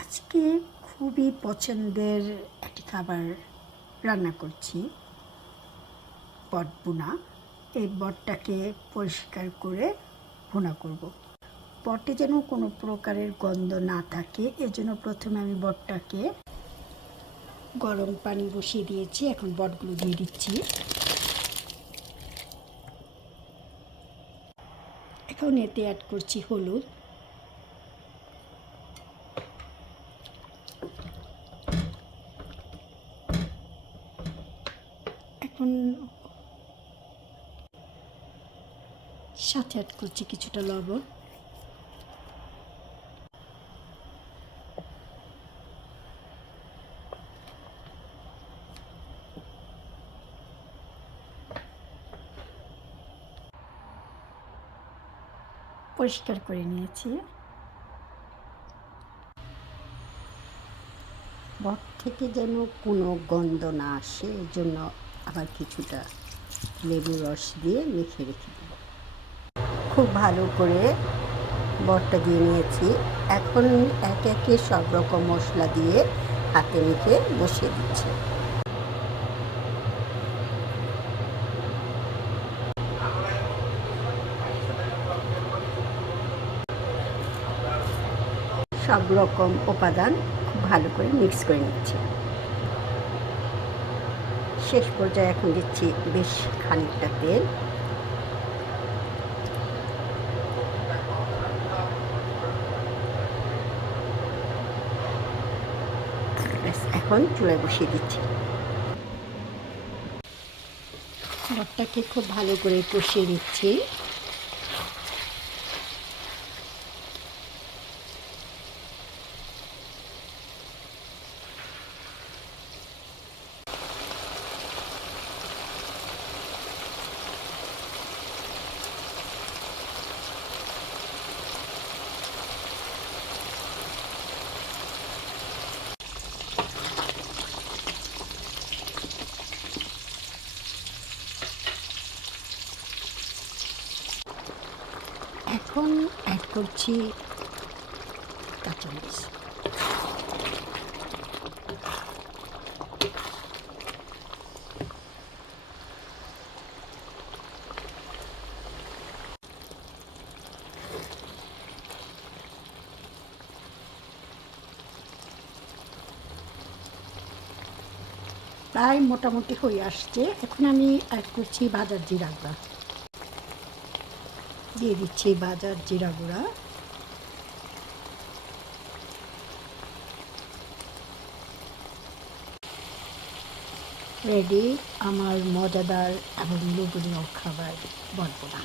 আজকে খুবই পছন্দের একটি খাবার রান্না করছি, বট বোনা এই বটটাকে পরিষ্কার করে ভুনা করব। বটে যেন কোনো প্রকারের গন্ধ না থাকে, এজন্য প্রথমে আমি বটটাকে গরম পানি বসিয়ে দিয়েছি, এখন বটগুলো দিয়ে দিচ্ছি। এখন এতে অ্যাড করছি হলুদ। সাথে অ্যাড করছি কিছুটা লবণ। পরিষ্কার করে নিয়েছি। বট থেকে যেন কোনো গন্ধ না আসে, এই জন্য আবার কিছুটা লেবু রস দিয়ে মেখে রেখে দেব খুব ভালো করে বটটা দিয়ে নিয়েছি। এখন একে একে সব রকম মশলা দিয়ে হাতে মেখে বসিয়ে দিচ্ছি। সব রকম উপাদান খুব ভালো করে মিক্স করে নিচ্ছি। শেষ পর্যায়ে এখন দিচ্ছি বেশ খানিকটা তেল। এখন চুলায় বসিয়ে দিচ্ছি। ভাতটাকে খুব ভালো করে কষিয়ে নিচ্ছি। এখন অ্যাড করছি কাঁচামরিচ। প্রায় মোটামুটি হয়ে আসছে। এখন আমি অ্যাড করছি বাজার জিরা গুঁড়া দিয়ে দিচ্ছি বাজার জিরা গুঁড়া। রেডি আমার মজাদার এবং লোভনীয় খাবার বলব না